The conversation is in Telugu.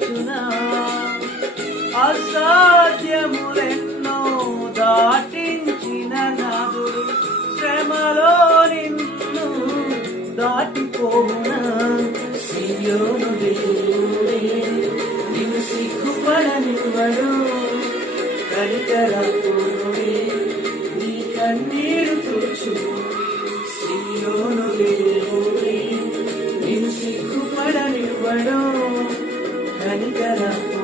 నీ అసాధ్యములెన్నో దాటించిన నాదుడు శ్రమలో నిన్ను దాటిపోవునా? సియోను దేవుడే నిన్ను సిగ్గుపడనివ్వడు. కనికరపుడే నీ కన్నీరు తుడుచు. సియోను దేవుడే నిన్ను సిగ్గుపడనివ్వడు. కనికరపుడే